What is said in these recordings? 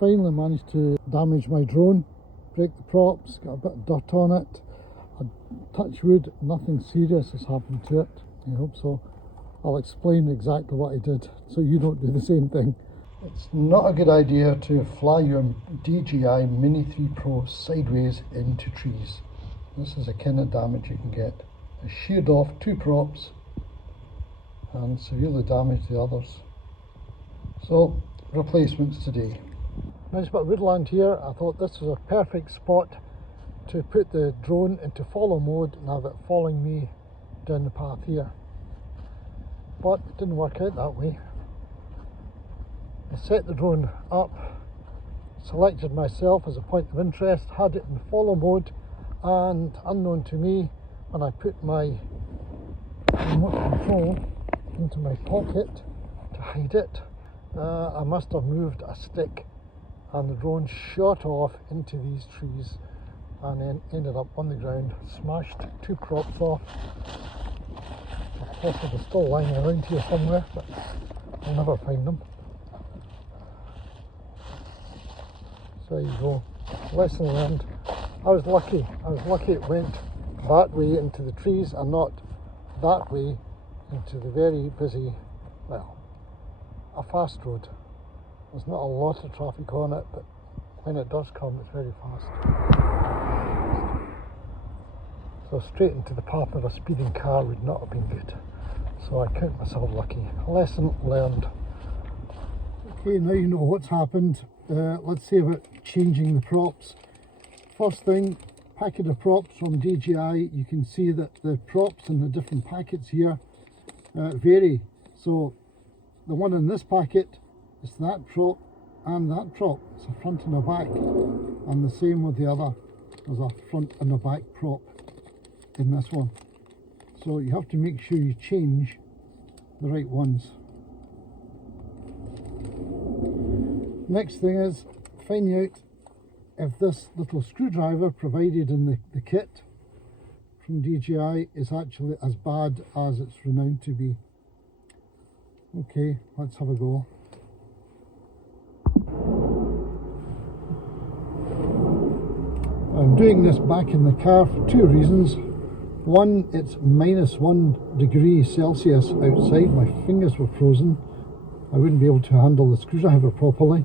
finally managed to damage my drone, break the props, got a bit of dirt on it. Touch wood, nothing serious has happened to it. I hope so. I'll explain exactly what I did so you don't do the same thing. It's not a good idea to fly your DJI Mini 3 Pro sideways into trees. This is the kind of damage you can get. I sheared off 2 props and severely damaged the others. So, replacements today. Nice bit of woodland here. I thought this was a perfect spot to put the drone into follow mode and have it following me down the path here. But it didn't work out that way. I set the drone up, selected myself as a point of interest, had it in follow mode, and unknown to me, when I put my remote control into my pocket to hide it, I must have moved a stick and the drone shot off into these trees and then ended up on the ground, smashed 2 props off. Of course they're still lying around here somewhere, but I'll never find them. So there you go, lesson learned. I was lucky it went that way into the trees and not that way into the very busy, well, a fast road. There's not a lot of traffic on it, but when it does come, it's very fast. So straight into the path of a speeding car would not have been good. So I count myself lucky. Lesson learned. Okay, now you know what's happened. Let's see about changing the props. First thing, packet of props from DJI. You can see that the props in the different packets here vary. So the one in this packet is that prop and that prop. It's a front and a back. And the same with the other. There's a front and a back prop in this one. So you have to make sure you change the right ones. Next thing is finding out if this little screwdriver provided in the kit from DJI is actually as bad as it's renowned to be. Okay, let's have a go. I'm doing this back in the car for 2 reasons. One, it's -1 degree Celsius outside, my fingers were frozen. I wouldn't be able to handle the screwdriver properly.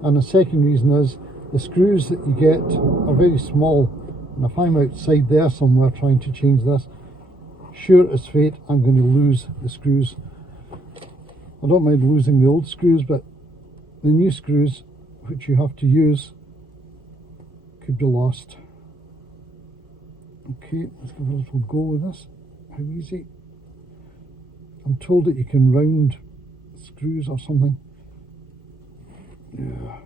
And the second reason is the screws that you get are very small, and if I'm outside there somewhere trying to change this, sure as fate I'm going to lose the screws. I don't mind losing the old screws, but the new screws which you have to use could be lost. Okay, let's give it a little go with this. How easy. I'm told that you can round screws or something. Yeah.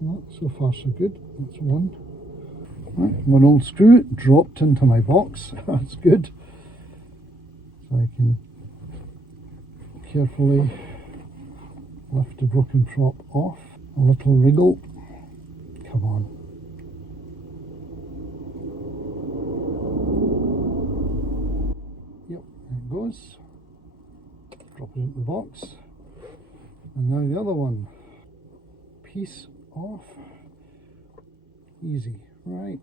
Well, so far so good. That's one. Right, one old screw dropped into my box. That's good. So I can carefully lift the broken prop off. A little wriggle. Come on. Yep, there it goes. Drop it into the box. And now the other one. Piece off. Easy. Right.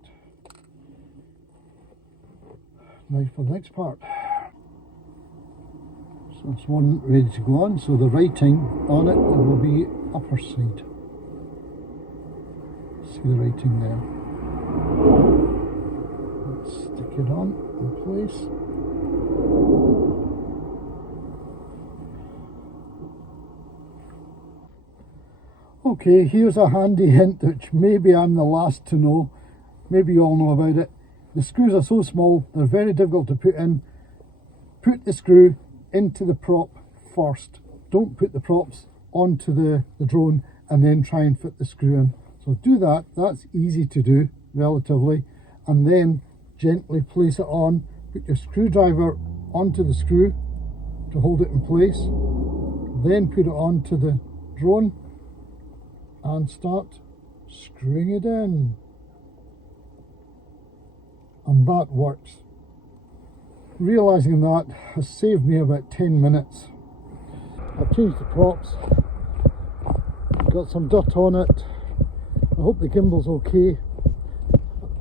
Now for the next part. So that's one ready to go on. So the writing on it will be upper side. See the writing there. Let's stick it on in place. Okay, here's a handy hint which maybe I'm the last to know. Maybe you all know about it. The screws are so small, they're very difficult to put in. Put the screw into the prop first. Don't put the props onto the drone and then try and fit the screw in. So do that, that's easy to do, relatively. And then gently place it on. Put your screwdriver onto the screw to hold it in place. Then put it onto the drone and start screwing it in. And that works. Realising that has saved me about 10 minutes. I've changed the props, got some dirt on it. I hope the gimbal's okay.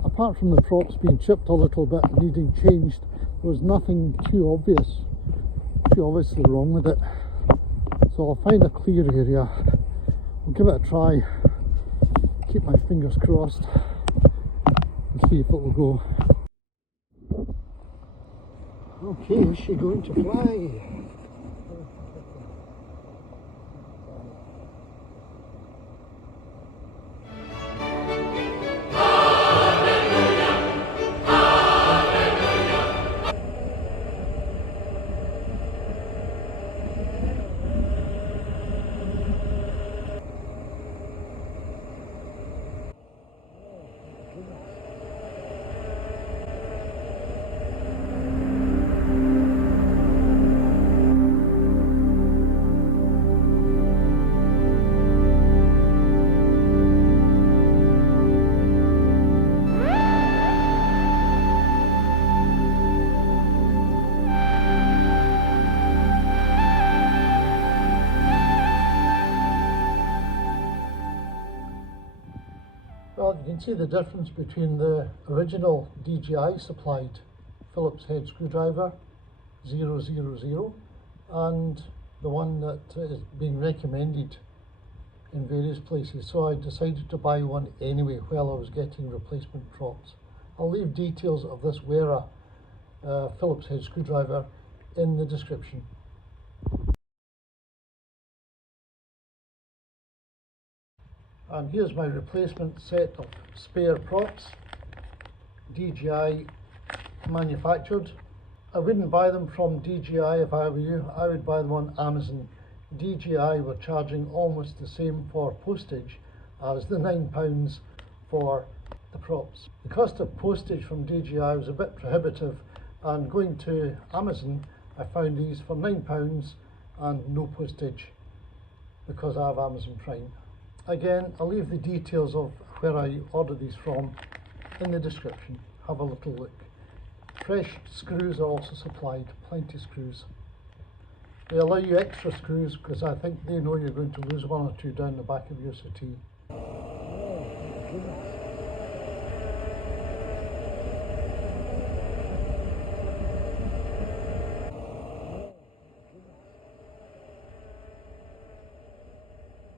Apart from the props being chipped a little bit, needing changed, there was nothing too obviously wrong with it. So I'll find a clear area, we'll give it a try, keep my fingers crossed and see if it will go. Okay, is she going to fly? Well, you can see the difference between the original DJI supplied Phillips head screwdriver 000 and the one that is being recommended in various places. So I decided to buy one anyway while I was getting replacement props. I'll leave details of this Wera Phillips head screwdriver in the description. And here's my replacement set of spare props, DJI manufactured. I wouldn't buy them from DJI if I were you, I would buy them on Amazon. DJI were charging almost the same for postage as the £9 for the props. The cost of postage from DJI was a bit prohibitive, and going to Amazon I found these for £9 and no postage because I have Amazon Prime. Again, I'll leave the details of where I ordered these from in the description. Have a little look. Fresh screws are also supplied, plenty of screws. They allow you extra screws because I think they know you're going to lose one or two down the back of your settee. Oh, my goodness.